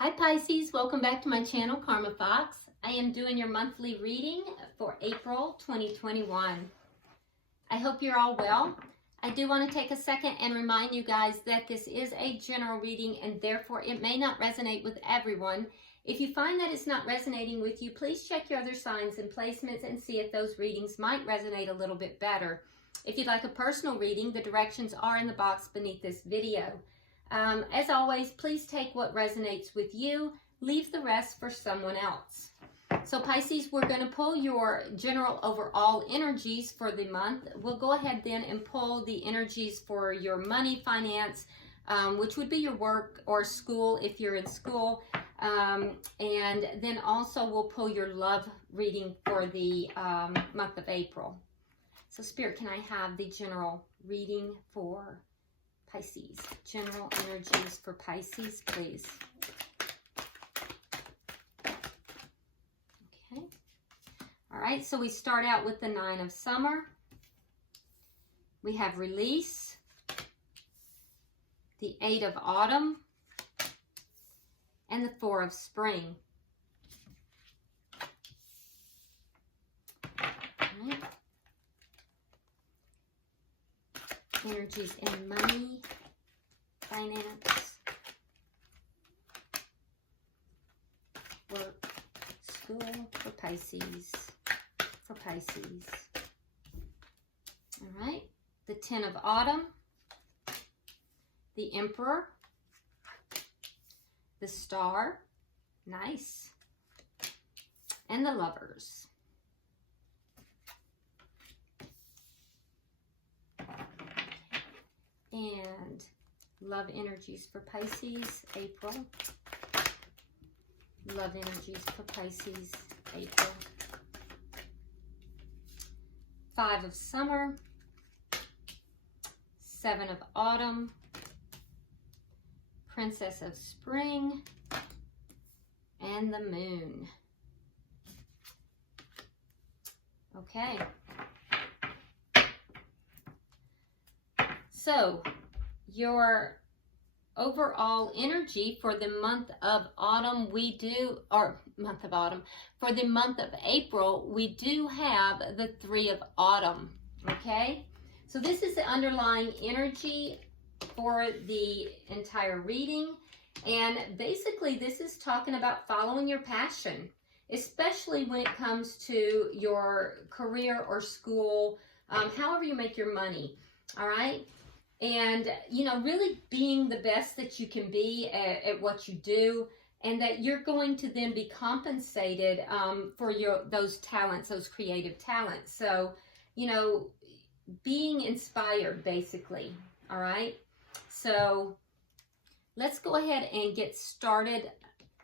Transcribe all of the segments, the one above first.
Hi Pisces, welcome back to my channel, Karma Fox. I am doing your monthly reading for April 2021. I hope you're all well. I do want to take a second and remind you guys that this is a general reading and therefore it may not resonate with everyone. If you find that it's not resonating with you, please check your other signs and placements and see if those readings might resonate a little bit better. If you'd like a personal reading, the directions are in the box beneath this video. As always, please take what resonates with you, leave the rest for someone else. So Pisces, we're going to pull your general overall energies for the month. We'll go ahead then and pull the energies for your money, finance, which would be your work or school if you're in school. And then also we'll pull your love reading for the month of April. So Spirit, can I have the general reading for Pisces? General energies for Pisces, please. Okay. All right, so we start out with the 9 of summer. We have release, the 8 of autumn, and the 4 of spring. All right. Energies in money, finance, work, school for Pisces, All right, the 10 of autumn, the Emperor, the Star, nice, and the Lovers. And love energies for Pisces, April. Love energies for Pisces, April. 5 of summer, 7 of autumn, Princess of spring, and the moon. Okay. So, your overall energy for the month of autumn, for the month of April, we do have the 3 of autumn, okay? So this is the underlying energy for the entire reading, and basically this is talking about following your passion, especially when it comes to your career or school, however you make your money, all right? And, you know, really being the best that you can be at what you do, and that you're going to then be compensated for those talents, those creative talents. So, you know, being inspired, basically, all right? So let's go ahead and get started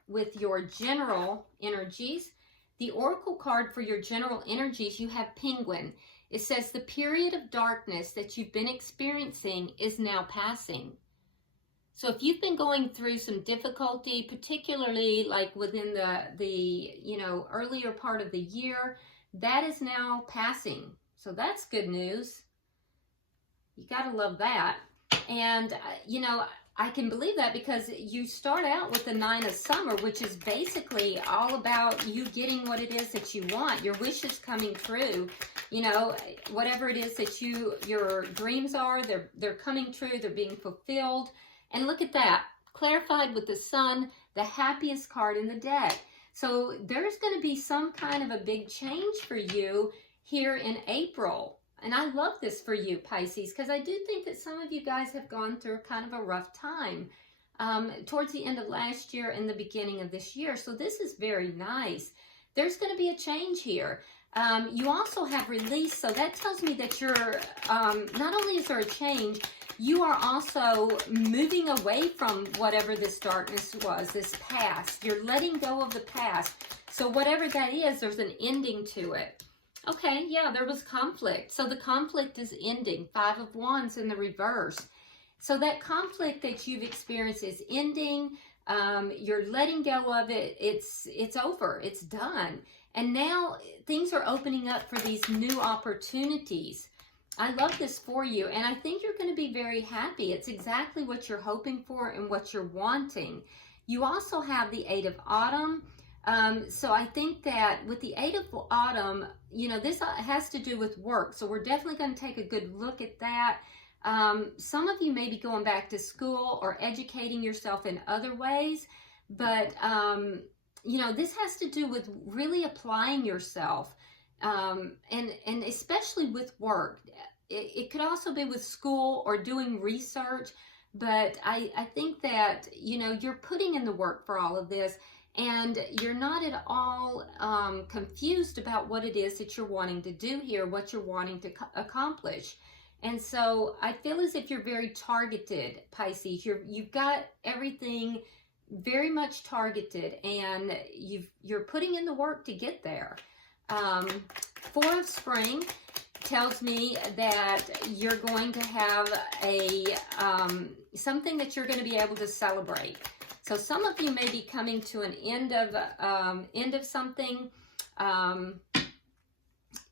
with your general energies. The oracle card for your general energies, you have Penguin. It says the period of darkness that you've been experiencing is now passing. So if you've been going through some difficulty, particularly like within the earlier part of the year, that is now passing. So that's good news. You got to love that. And, I can believe that because you start out with the 9 of summer, which is basically all about you getting what it is that you want, your wishes coming true. You know, whatever it is that your dreams are, they're coming true, they're being fulfilled. And look at that, clarified with the Sun, the happiest card in the deck. So there's going to be some kind of a big change for you here in April. And I love this for you, Pisces, because I do think that some of you guys have gone through kind of a rough time towards the end of last year and the beginning of this year. So this is very nice. There's going to be a change here. You also have release, so that tells me that you're, not only is there a change, you are also moving away from whatever this darkness was, this past. You're letting go of the past. So whatever that is, there's an ending to it. Okay, yeah, there was conflict. So the conflict is ending. 5 of Wands in the reverse. So that conflict that you've experienced is ending. You're letting go of it. It's over. It's done. And now things are opening up for these new opportunities. I love this for you, and I think you're going to be very happy. It's exactly what you're hoping for and what you're wanting. You also have the 8 of Autumn. So I think that with the 8 of Autumn, you know, this has to do with work. So we're definitely going to take a good look at that. Some of you may be going back to school or educating yourself in other ways, but, you know, this has to do with really applying yourself, and especially with work. It could also be with school or doing research, but I think that, you know, you're putting in the work for all of this, and you're not at all confused about what it is that you're wanting to do here, what you're wanting to accomplish. And so I feel as if you're very targeted, Pisces. You've got everything very much targeted, and you're putting in the work to get there. 4 of Spring tells me that you're going to have a something that you're going to be able to celebrate. So some of you may be coming to an end of something.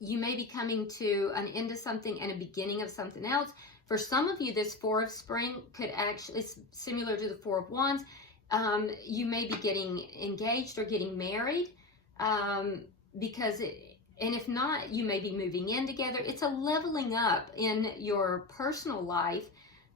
You may be coming to an end of something and a beginning of something else. For some of you, this 4 of Spring could actually, it's similar to the 4 of Wands. You may be getting engaged or getting married, because and if not, you may be moving in together. It's a leveling up in your personal life,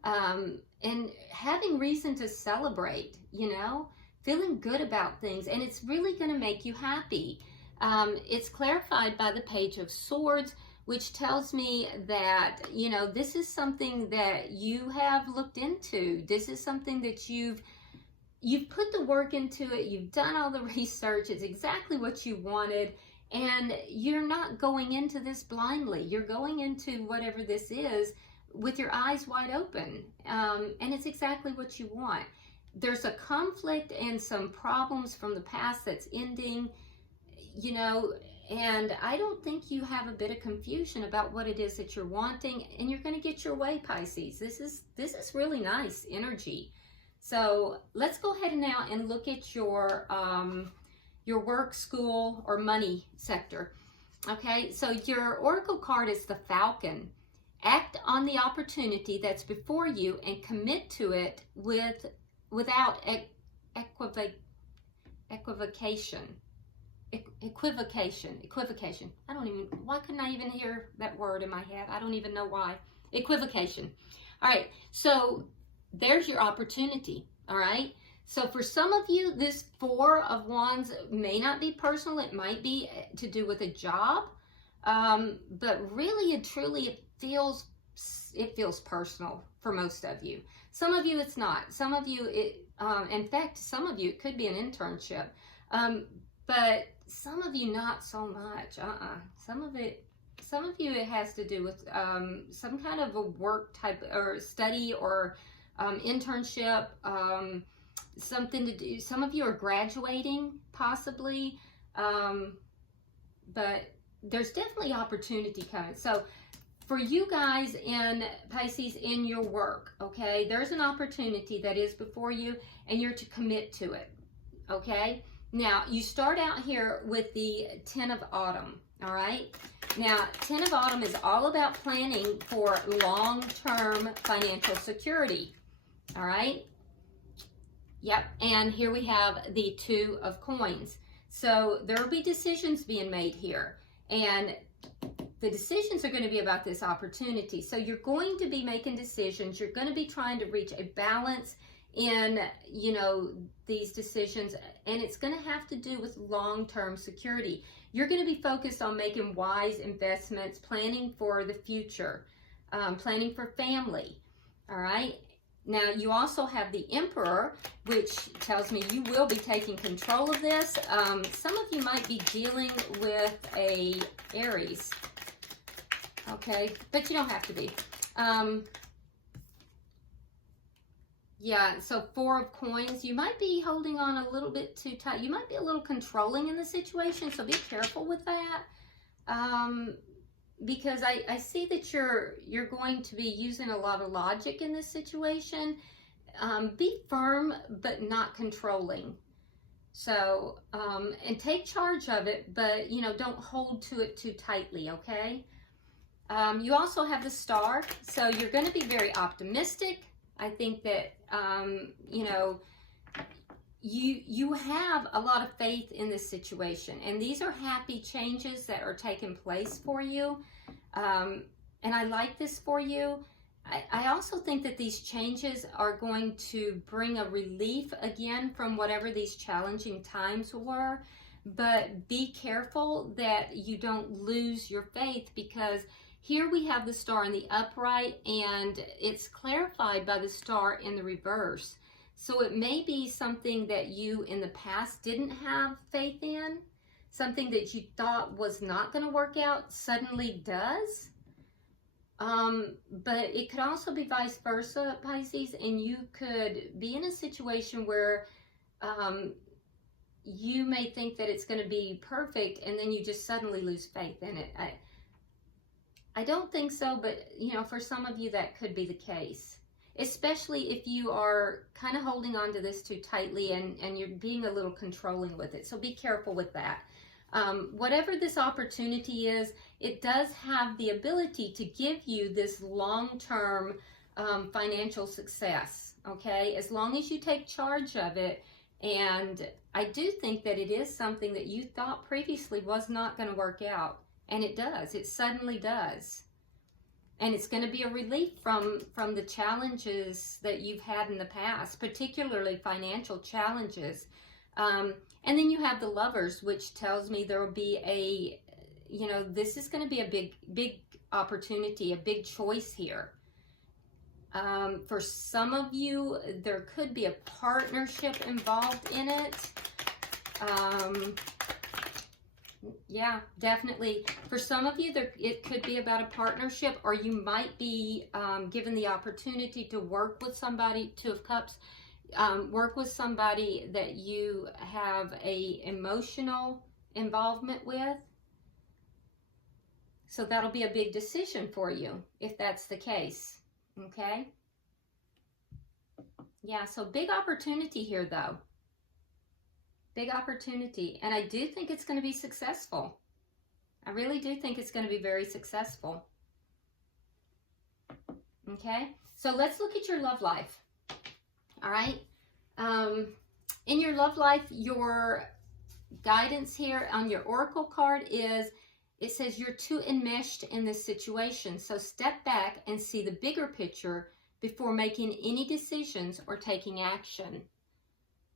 and having reason to celebrate, you know, feeling good about things, and it's really going to make you happy. It's clarified by the Page of Swords, which tells me that, you know, this is something that you have looked into. This is something that you've put the work into it. You've done all the research. It's exactly what you wanted. And you're not going into this blindly. You're going into whatever this is with your eyes wide open. And it's exactly what you want. There's a conflict and some problems from the past that's ending, you know, and I don't think you have a bit of confusion about what it is that you're wanting, and you're going to get your way, Pisces. This is really nice energy. So let's go ahead now and look at your work, school, or money sector. Okay, so your oracle card is the Falcon. Act on the opportunity that's before you and commit to it without equivocation. I don't even, why couldn't I even hear that word in my head? I don't even know why. Equivocation. All right, so there's your opportunity. All right, so for some of you, this 4 of Wands may not be personal. It might be to do with a job, but really and truly it feels personal for most of you. Some of you it's not. Some of you in fact, some of you it could be an internship, but some of you not so much. Some of you it has to do with some kind of a work type or study or internship, something to do. Some of you are graduating possibly, but there's definitely opportunity coming. So for you guys in Pisces, in your work, okay, there's an opportunity that is before you, and you're to commit to it. Okay, now you start out here with the 10 of Autumn. All right, now 10 of Autumn is all about planning for long-term financial security. All right, yep, and here we have the 2 of Coins. So there will be decisions being made here, and the decisions are going to be about this opportunity. So you're going to be making decisions. You're going to be trying to reach a balance in, you know, these decisions, and it's going to have to do with long-term security. You're going to be focused on making wise investments, planning for the future, planning for family. All right. Now, you also have the Emperor, which tells me you will be taking control of this. Some of you might be dealing with a Aries. Okay, but you don't have to be. Yeah, so 4 of Coins. You might be holding on a little bit too tight. You might be a little controlling in the situation, so be careful with that. Because I see that you're going to be using a lot of logic in this situation. Be firm, but not controlling. So, and take charge of it, but, you know, don't hold to it too tightly, okay? You also have the Star, so you're going to be very optimistic. I think that, you know, you have a lot of faith in this situation, and these are happy changes that are taking place for you. And I like this for you. I also think that these changes are going to bring a relief again from whatever these challenging times were. But be careful that you don't lose your faith, because here we have the star in the upright and it's clarified by the star in the reverse. So it may be something that you in the past didn't have faith in, something that you thought was not going to work out suddenly does. But it could also be vice versa, Pisces, and you could be in a situation where you may think that it's going to be perfect, and then you just suddenly lose faith in it. I don't think so, but you know, for some of you that could be the case, especially if you are kind of holding on to this too tightly and you're being a little controlling with it. So be careful with that. Whatever this opportunity is, it does have the ability to give you this long-term financial success, okay? As long as you take charge of it. And I do think that it is something that you thought previously was not going to work out. And it does. It suddenly does. And it's going to be a relief from the challenges that you've had in the past, particularly financial challenges. And then you have the Lovers, which tells me there will be a, you know, this is going to be a big opportunity, a big choice here. For some of you, there could be a partnership involved in it. Yeah, definitely. For some of you, it could be about a partnership, or you might be given the opportunity to work with somebody, Two of Cups, work with somebody that you have a emotional involvement with. So that'll be a big decision for you if that's the case. Okay? Yeah, so big opportunity here though. Big opportunity. And I do think it's going to be successful. I really do think it's going to be very successful. Okay? So let's look at your love life. All right? In your love life, your guidance here on your oracle card is, it says you're too enmeshed in this situation. So step back and see the bigger picture before making any decisions or taking action.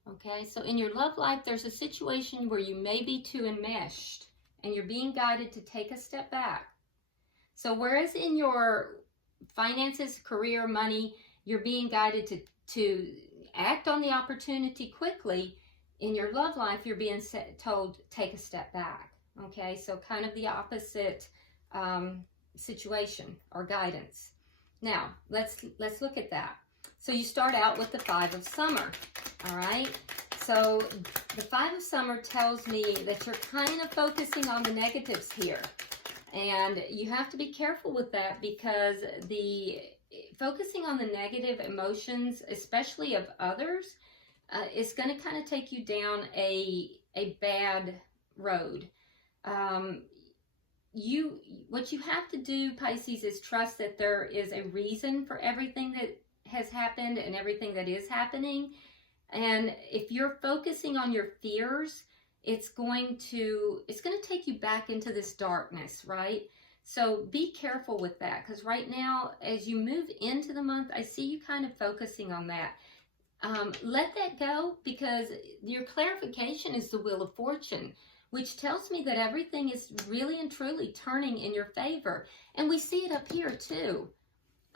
Okay, so in your love life, there's a situation where you may be too enmeshed and you're being guided to take a step back. So whereas in your finances, career, money, you're being guided to act on the opportunity quickly, in your love life, you're being told, take a step back. Okay, so kind of the opposite situation or guidance. Now, let's look at that. So you start out with the Five of Summer, all right? So the Five of Summer tells me that you're kind of focusing on the negatives here. And you have to be careful with that, because the focusing on the negative emotions, especially of others, is going to kind of take you down a bad road. What you have to do, Pisces, is trust that there is a reason for everything that has happened and everything that is happening. And if you're focusing on your fears, it's going to take you back into this darkness, right? So be careful with that, because right now, as you move into the month, I see you kind of focusing on that. Let that go, because your clarification is the Wheel of Fortune, which tells me that everything is really and truly turning in your favor. And we see it up here too.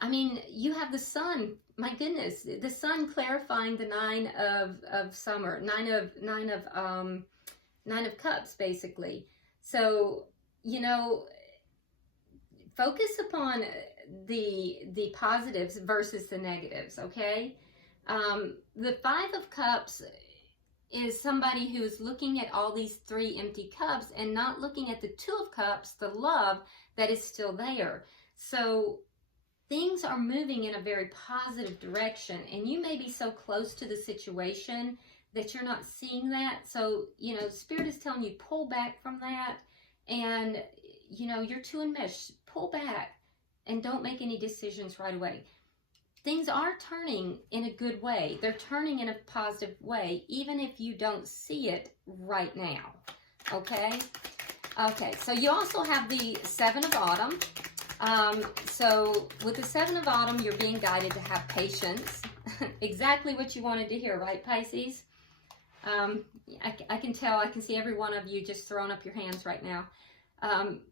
I mean, you have the Sun, my goodness, the Sun clarifying the Nine of Summer, Nine of Cups, basically. So, you know, focus upon the positives versus the negatives, okay? The Five of Cups is somebody who is looking at all these three empty cups and not looking at the Two of Cups, the love that is still there. So things are moving in a very positive direction, and you may be so close to the situation that you're not seeing that. So, you know, Spirit is telling you, pull back from that, and, you know, you're too enmeshed. Pull back and don't make any decisions right away. things are turning in a good way. They're turning in a positive way, even if you don't see it right now. Okay? Okay, so you also have the Seven of Autumn. So with the Seven of Autumn, you're being guided to have patience. Exactly what you wanted to hear, right, Pisces? I can tell, I can see every one of you just throwing up your hands right now.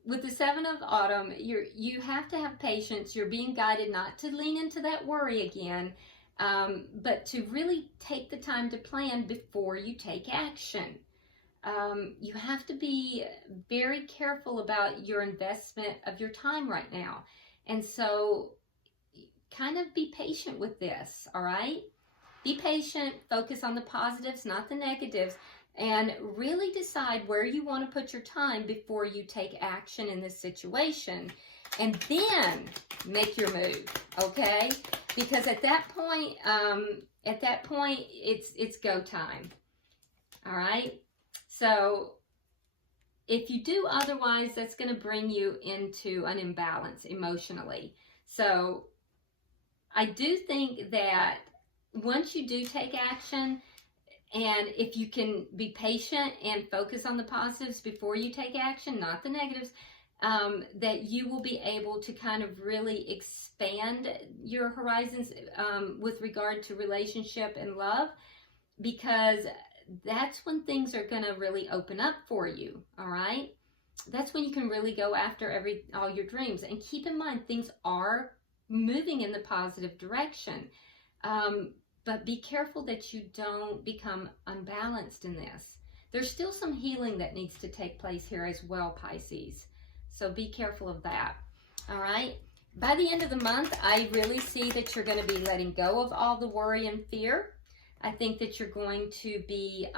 With the Seven of Autumn, you have to have patience. You're being guided not to lean into that worry again, but to really take the time to plan before you take action. You have to be very careful about your investment of your time right now. And so kind of be patient with this, all right? Be patient, focus on the positives, not the negatives, and really decide where you want to put your time before you take action in this situation. And then make your move, okay? Because at that point, it's go time, all right? So if you do otherwise, that's going to bring you into an imbalance emotionally. So I do think that once you do take action, and if you can be patient and focus on the positives before you take action, not the negatives, that you will be able to kind of really expand your horizons with regard to relationship and love, because that's when things are going to really open up for you, all right? That's when you can really go after all your dreams. And keep in mind, things are moving in the positive direction. But be careful that you don't become unbalanced in this. There's still some healing that needs to take place here as well, Pisces. So be careful of that, all right? By the end of the month, I really see that you're going to be letting go of all the worry and fear. I think that you're going to be,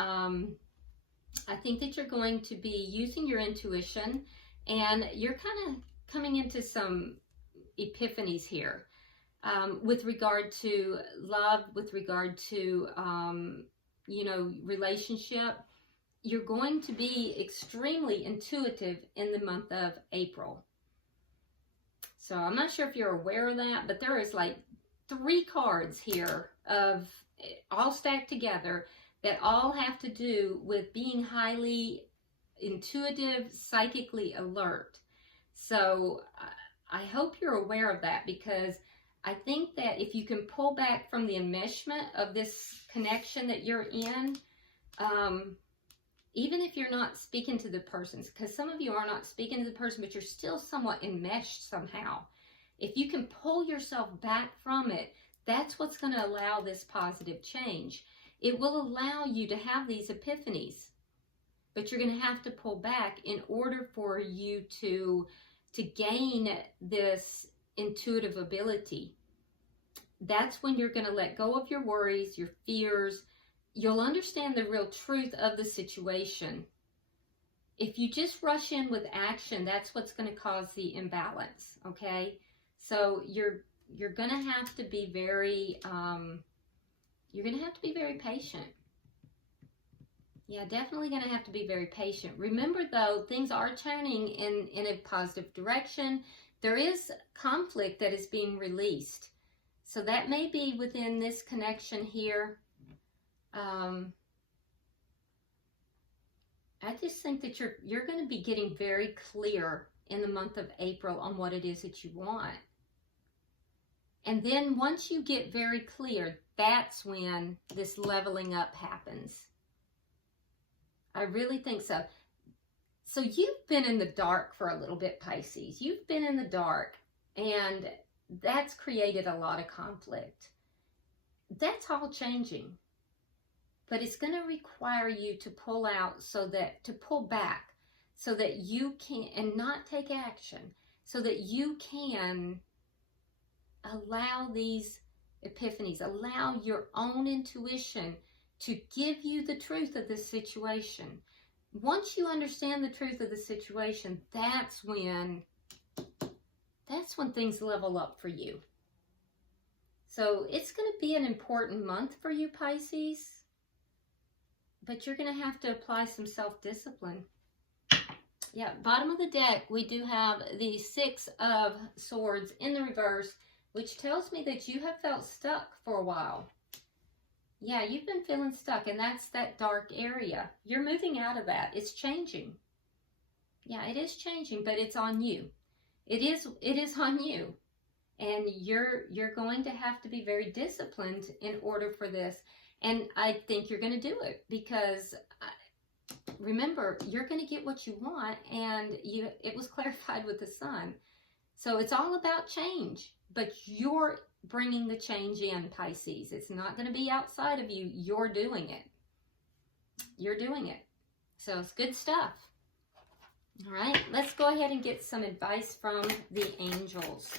using your intuition, and you're kind of coming into some epiphanies here. With regard to love, with regard to, relationship, you're going to be extremely intuitive in the month of April. So I'm not sure if you're aware of that, but there is like 3 cards here of all stacked together that all have to do with being highly intuitive, psychically alert. So I hope you're aware of that, because I think that if you can pull back from the enmeshment of this connection that you're in, even if you're not speaking to the person, because some of you are not speaking to the person, but you're still somewhat enmeshed somehow. If you can pull yourself back from it, that's what's going to allow this positive change. It will allow you to have these epiphanies, but you're going to have to pull back in order for you to gain this intuitive ability. That's when you're going to let go of your worries, your fears. You'll understand the real truth of the situation. If you just rush in with action, that's what's going to cause the imbalance, okay? So you're going to have to be very patient. Yeah, definitely going to have to be very patient. Remember, though, things are turning in a positive direction. There is conflict that is being released. So that may be within this connection here. I just think that you're going to be getting very clear in the month of April on what it is that you want. And then once you get very clear, that's when this leveling up happens. I really think so. So you've been in the dark for a little bit, Pisces. You've been in the dark, and that's created a lot of conflict. That's all changing. But it's going to require you to pull back so that you can, and not take action, so that you can allow these epiphanies, allow your own intuition to give you the truth of this situation. Once you understand the truth of the situation, that's when things level up for you. So it's going to be an important month for you, Pisces, but you're going to have to apply some self-discipline. Yeah, bottom of the deck, we do have the 6 of Swords in the reverse, which tells me that you have felt stuck for a while. Yeah, you've been feeling stuck, and that's that dark area. You're moving out of that. It's changing. Yeah, it is changing, but it's on you. It is on you. And you're going to have to be very disciplined in order for this. And I think you're going to do it because remember, you're going to get what you want, and it was clarified with the sun. So it's all about change, but you're bringing the change in, Pisces. It's not going to be outside of you. You're doing it. You're doing it. So it's good stuff. All right, let's go ahead and get some advice from the angels.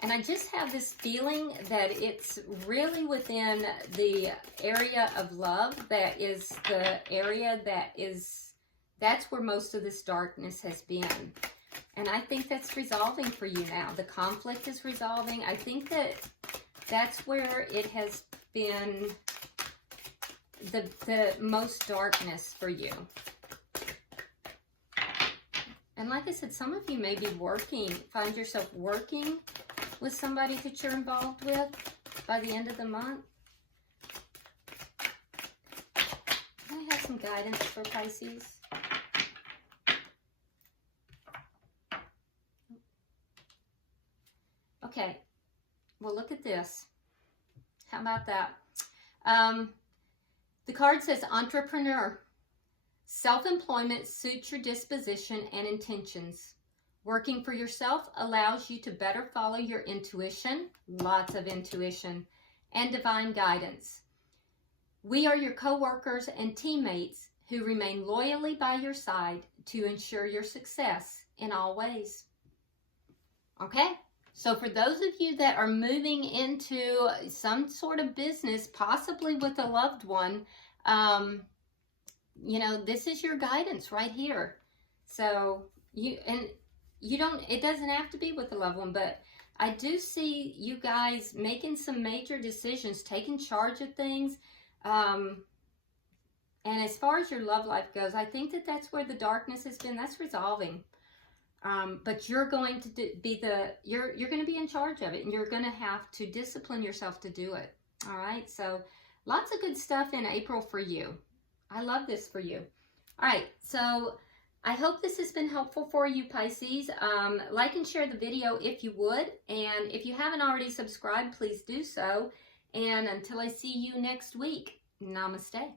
And I just have this feeling that it's really within the area of love that is the area that's where most of this darkness has been. And I think that's resolving for you now. The conflict is resolving. I think that's where it has been the most darkness for you. And like I said, some of you may be find yourself working with somebody that you're involved with by the end of the month. Can I have some guidance for Pisces? Okay, well, look at this. How about that? The card says entrepreneur. Self-employment suits your disposition and intentions. Working for yourself allows you to better follow your intuition, lots of intuition, and divine guidance. We are your co-workers and teammates who remain loyally by your side to ensure your success in all ways. Okay? So for those of you that are moving into some sort of business, possibly with a loved one, you know, this is your guidance right here. So it doesn't have to be with a loved one, but I do see you guys making some major decisions, taking charge of things. And as far as your love life goes, I think that's where the darkness has been. That's resolving. But you're going to you're going to be in charge of it, and you're going to have to discipline yourself to do it. All right. So lots of good stuff in April for you. I love this for you. All right. So I hope this has been helpful for you, Pisces. Like and share the video if you would. And if you haven't already subscribed, please do so. And until I see you next week, namaste.